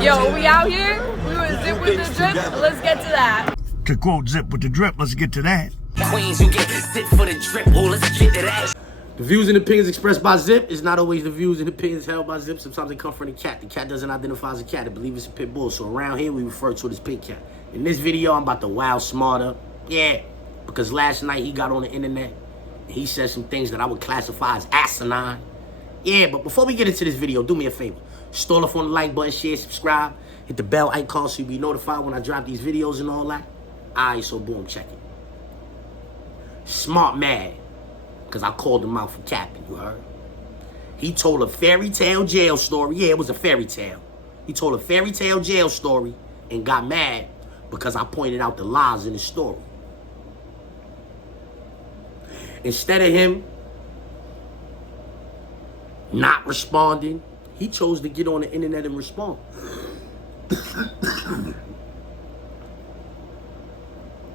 Yo, we out here? We were Zip with the Drip? Let's get to that. To quote Zip with the Drip, let's get to that. Queens, you get Zip for the Drip. Oh, let's get to that. The views and opinions expressed by Zip is not always the views and opinions held by Zip. Sometimes they come from the cat. The cat doesn't identify as a cat. They believe it's a pit bull. So around here, we refer to it as pit cat. In this video, I'm about to wow Smarter. Yeah, because last night he got on the internet and he said some things that I would classify as asinine. Yeah, but before we get into this video, do me a favor. Stall off on the like button, share, subscribe. Hit the bell icon so you'll be notified when I drop these videos and all that. Alright, so boom, check it. Smart mad, because I called him out for capping, you heard? He told a fairy tale jail story. Yeah, it was a fairy tale. He told a fairy tale jail story and got mad because I pointed out the lies in the story. Instead of him not responding, he chose to get on the internet and respond.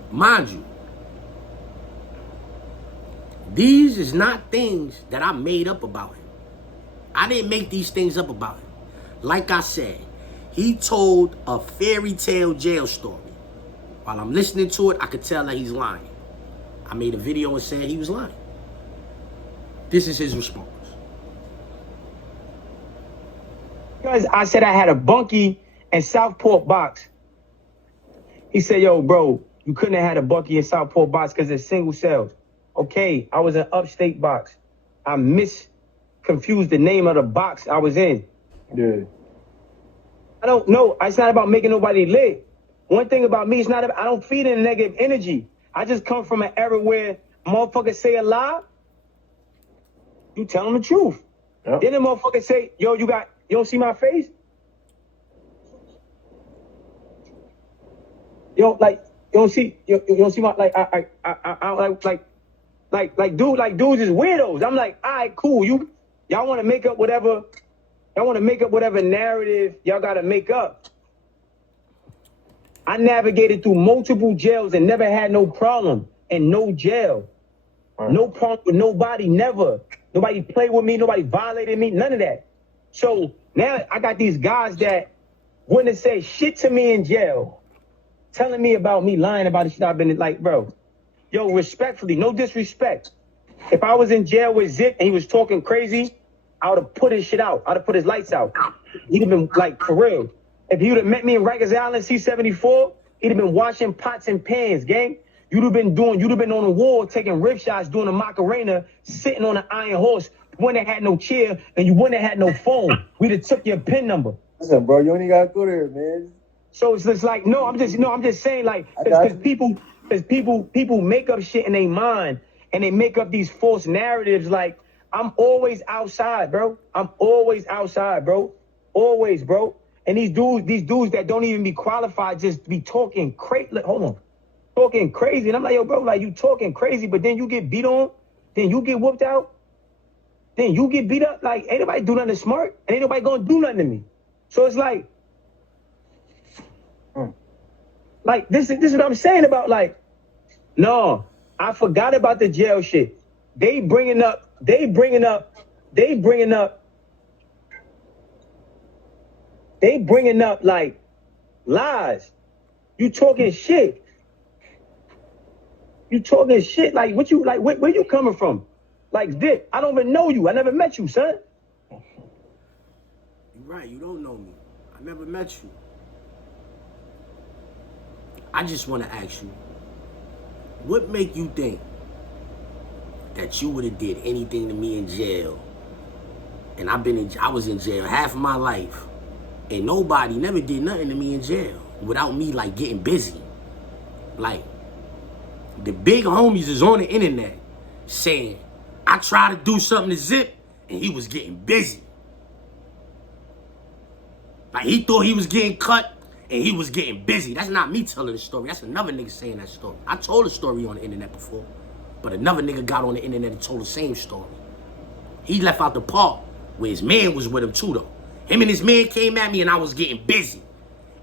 Mind you, these is not things that I made up about him. I didn't make these things up about him. Like I said, he told a fairy tale jail story. While I'm listening to it, I could tell that he's lying. I made a video and said he was lying. This is his response. Because I said I had a bunkie in Southport box. He said, yo, bro, you couldn't have had a bunkie in Southport box because it's single cells. Okay, I was in upstate box. I confused the name of the box I was in. Yeah. I don't know. It's not about making nobody lit. One thing about me, it's not about, I don't feed in negative energy. I just come from an era where motherfuckers say a lie, you tell them the truth. Yep. Then the motherfucker say, yo, you don't see my face? Yo, like, you don't see my, dudes is weirdos. I'm like, all right, cool. Y'all want to make up whatever narrative y'all got to make up. I navigated through multiple jails and never had no problem in no jail. Right. No problem with nobody, never. Nobody played with me, nobody violated me, none of that. So now I got these guys that wouldn't have said shit to me in jail, telling me about me lying about the shit I've been in. Like, bro, yo, respectfully, no disrespect. If I was in jail with Zip and he was talking crazy, I would have put his shit out. I would have put his lights out. He'd have been like, for real. If he would have met me in Rikers Island, C-74, he'd have been washing pots and pans, gang. You'd have been on the wall, taking rib shots, doing a Macarena, sitting on an iron horse. You wouldn't have had no chair and you wouldn't have had no phone. We'd have took your PIN number. Listen, bro, you only gotta go there, man. So it's just like, I'm just saying, like, because people make up shit in their mind and they make up these false narratives. Like, I'm always outside, bro. I'm always outside, bro. Always, bro. And these dudes that don't even be qualified just be talking crazy. Hold on. Talking crazy. And I'm like, yo, bro, like, you talking crazy, but then you get beat on, then you get whooped out, then you get beat up. Like, ain't nobody do nothing smart, and ain't nobody gonna do nothing to me. So it's like, this is what I'm saying about, like, no, I forgot about the jail shit. They bringing up like lies. You talking shit. Like, what you, like, where you coming from? Like, Dick, I don't even know you. I never met you, son. You're right, you don't know me. I never met you. I just want to ask you, what make you think that you would have did anything to me in jail? And I was in jail half of my life, and nobody never did nothing to me in jail without me, like, getting busy. Like, the big homies is on the internet saying, I tried to do something to Zip, and he was getting busy. Like, he thought he was getting cut, and he was getting busy. That's not me telling the story. That's another nigga saying that story. I told the story on the internet before, but another nigga got on the internet and told the same story. He left out the part where his man was with him too, though. Him and his man came at me, and I was getting busy.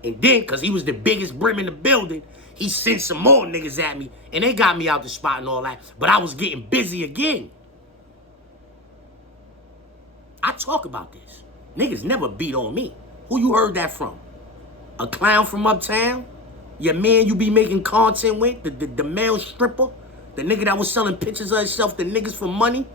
And then, because he was the biggest brim in the building, he sent some more niggas at me, and they got me out the spot and all that, but I was getting busy again. I talk about this. Niggas never beat on me. Who you heard that from? A clown from uptown? Your man you be making content with? The male stripper? The nigga that was selling pictures of himself to niggas for money?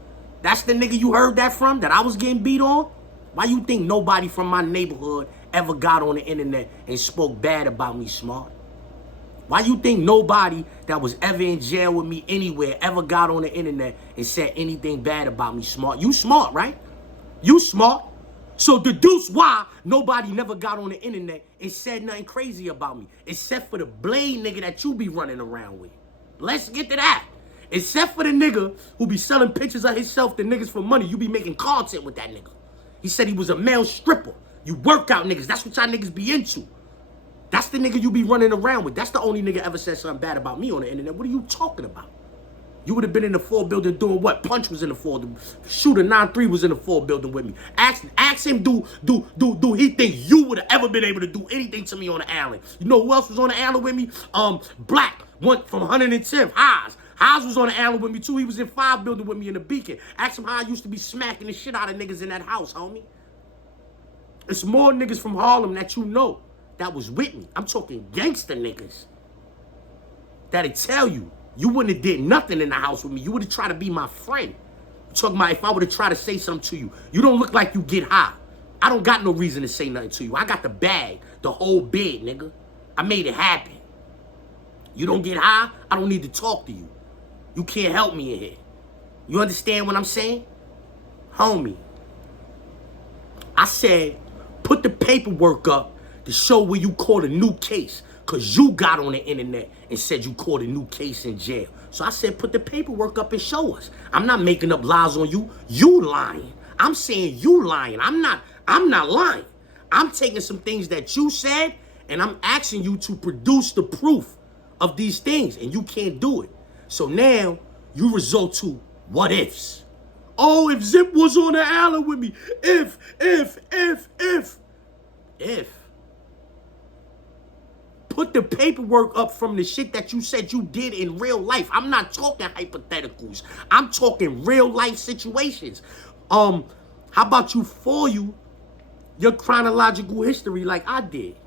That's the nigga you heard that from? That I was getting beat on? Why you think nobody from my neighborhood ever got on the internet and spoke bad about me, Smart? Why you think nobody that was ever in jail with me anywhere ever got on the internet and said anything bad about me, Smart? You smart, right? You smart. So deduce why nobody never got on the internet and said nothing crazy about me, except for the blade nigga that you be running around with. Let's get to that. Except for the nigga who be selling pictures of himself to niggas for money, you be making content with that nigga. He said he was a male stripper. You workout niggas. That's what y'all niggas be into. That's the nigga you be running around with. That's the only nigga ever said something bad about me on the internet. What are you talking about? You would have been in the 4 building doing what? Punch was in the 4. Shooter 9-3 was in the 4 building with me. Ask him, do he think you would have ever been able to do anything to me on the island? You know who else was on the island with me? Black went from 110th. Haas was on the island with me too. He was in 5 building with me in the Beacon. Ask him how I used to be smacking the shit out of niggas in that house, homie. It's more niggas from Harlem that you know that was with me. I'm talking gangster niggas that'll tell you wouldn't have did nothing in the house with me. You would have tried to be my friend. I'm talking about if I would have tried to say something to you. You don't look like you get high. I don't got no reason to say nothing to you. I got the bag, the whole bed, nigga. I made it happen. You don't get high, I don't need to talk to you. You can't help me in here. You understand what I'm saying? Homie, I said, put the paperwork up to show where you caught a new case. Because you got on the internet and said you caught a new case in jail. So I said, put the paperwork up and show us. I'm not making up lies on you. You lying. I'm saying you lying. I'm not lying. I'm taking some things that you said and I'm asking you to produce the proof of these things. And you can't do it. So now you resort to what ifs. Oh, if Zip was on the island with me. If. Put the paperwork up from the shit that you said you did in real life. I'm not talking hypotheticals. I'm talking real life situations. How about you foil your chronological history like I did?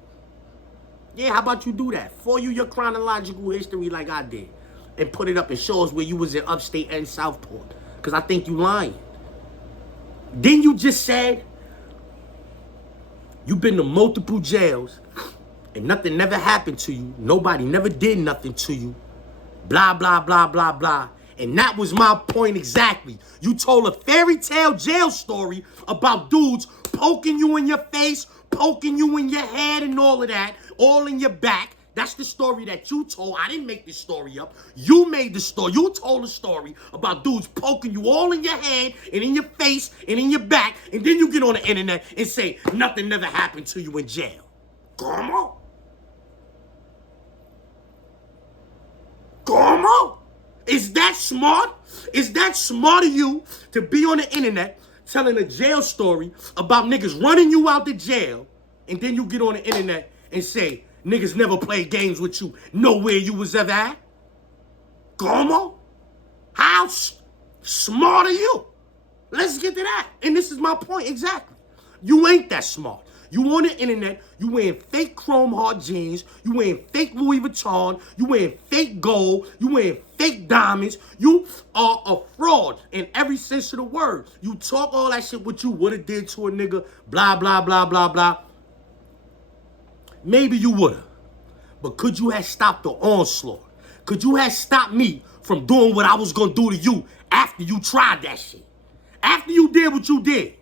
Yeah, how about you do that? Foil your chronological history like I did. And put it up and show us where you was in upstate and Southport. Because I think you lying. Then you just said you've been to multiple jails and nothing never happened to you. Nobody never did nothing to you. Blah, blah, blah, blah, blah. And that was my point exactly. You told a fairy tale jail story about dudes poking you in your face, poking you in your head and all of that, all in your back. That's the story that you told. I didn't make this story up. You made the story. You told a story about dudes poking you all in your head and in your face and in your back. And then you get on the internet and say nothing never happened to you in jail. Come on. Come on. Is that smart? Is that smart of you to be on the internet telling a jail story about niggas running you out the jail and then you get on the internet and say niggas never played games with you nowhere you was ever at? Come on. How smart are you? Let's get to that. And this is my point exactly. You ain't that smart. You on the internet, you wearing fake chrome heart jeans, you wearing fake Louis Vuitton, you wearing fake gold, you wearing fake diamonds. You are a fraud in every sense of the word. You talk all that shit what you would have did to a nigga, blah, blah, blah, blah, blah. Maybe you would have. But could you have stopped the onslaught? Could you have stopped me from doing what I was going to do to you after you tried that shit? After you did what you did,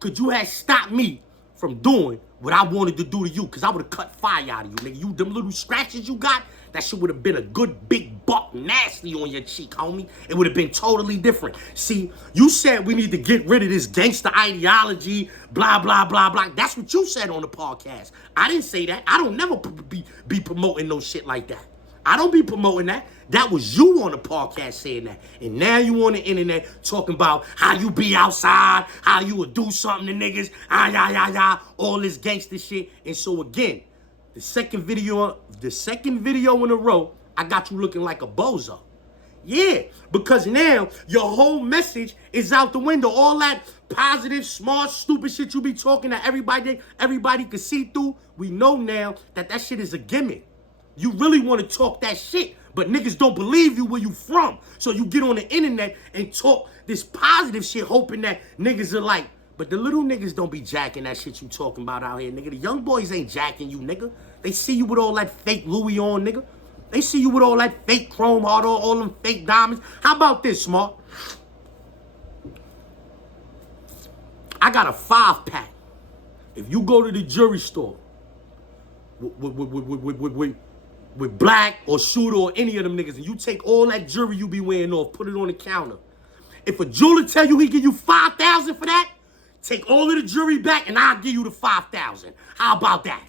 could you have stopped me from doing what I wanted to do to you? Because I would have cut fire out of you, nigga. You, them little scratches you got, that shit would have been a good big buck nasty on your cheek, homie. It would have been totally different. See, you said we need to get rid of this gangster ideology, blah, blah, blah, blah. That's what you said on the podcast. I didn't say that. I don't never be promoting no shit like that. I don't be promoting that. That was you on the podcast saying that. And now you on the internet talking about how you be outside, how you would do something to niggas, all this gangster shit. And so again, the second video in a row, I got you looking like a bozo. Yeah, because now your whole message is out the window. All that positive, smart, stupid shit you be talking that everybody can see through. We know now that that shit is a gimmick. You really want to talk that shit, but niggas don't believe you where you from. So you get on the internet and talk this positive shit, hoping that niggas are like, but the little niggas don't be jacking that shit you talking about out here, nigga. The young boys ain't jacking you, nigga. They see you with all that fake Louis on, nigga. They see you with all that fake chrome heart on, all them fake diamonds. How about this, Smart? I got a 5-pack. If you go to the jewelry store with Black or Shooter or any of them niggas, and you take all that jewelry you be wearing off, put it on the counter. If a jeweler tell you he give you $5,000 for that, take all of the jewelry back and I'll give you the $5,000. How about that?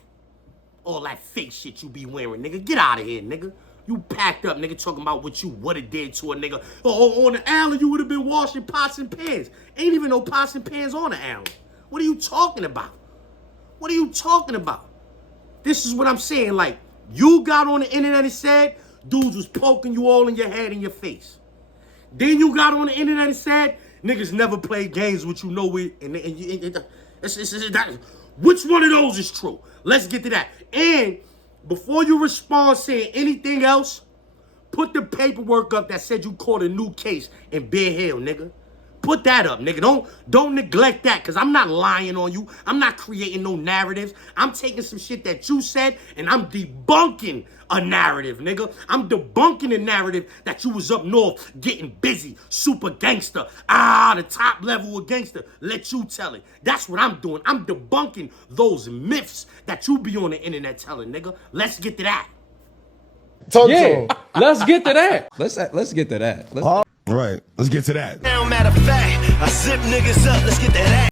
All that fake shit you be wearing, nigga. Get out of here, nigga. You packed up, nigga, talking about what you would have did to a nigga. Oh, on the island, you would have been washing pots and pans. Ain't even no pots and pans on the island. What are you talking about? What are you talking about? This is what I'm saying. Like, you got on the internet and said dudes was poking you all in your head and your face. Then you got on the internet and said niggas never played games with you, know it. Which one of those is true? Let's get to that. And before you respond saying anything else, put the paperwork up that said you caught a new case in Bear Hill, nigga. Put that up, nigga. Don't neglect that, because I'm not lying on you. I'm not creating no narratives. I'm taking some shit that you said, and I'm debunking a narrative, nigga. I'm debunking a narrative that you was up north getting busy, super gangster. The top level of gangster. Let you tell it. That's what I'm doing. I'm debunking those myths that you be on the internet telling, nigga. Let's get to that. Yeah, let's get to that. Let's get to that. Right. Let's get to that. Now, matter of fact, I zip niggas up, let's get that ass.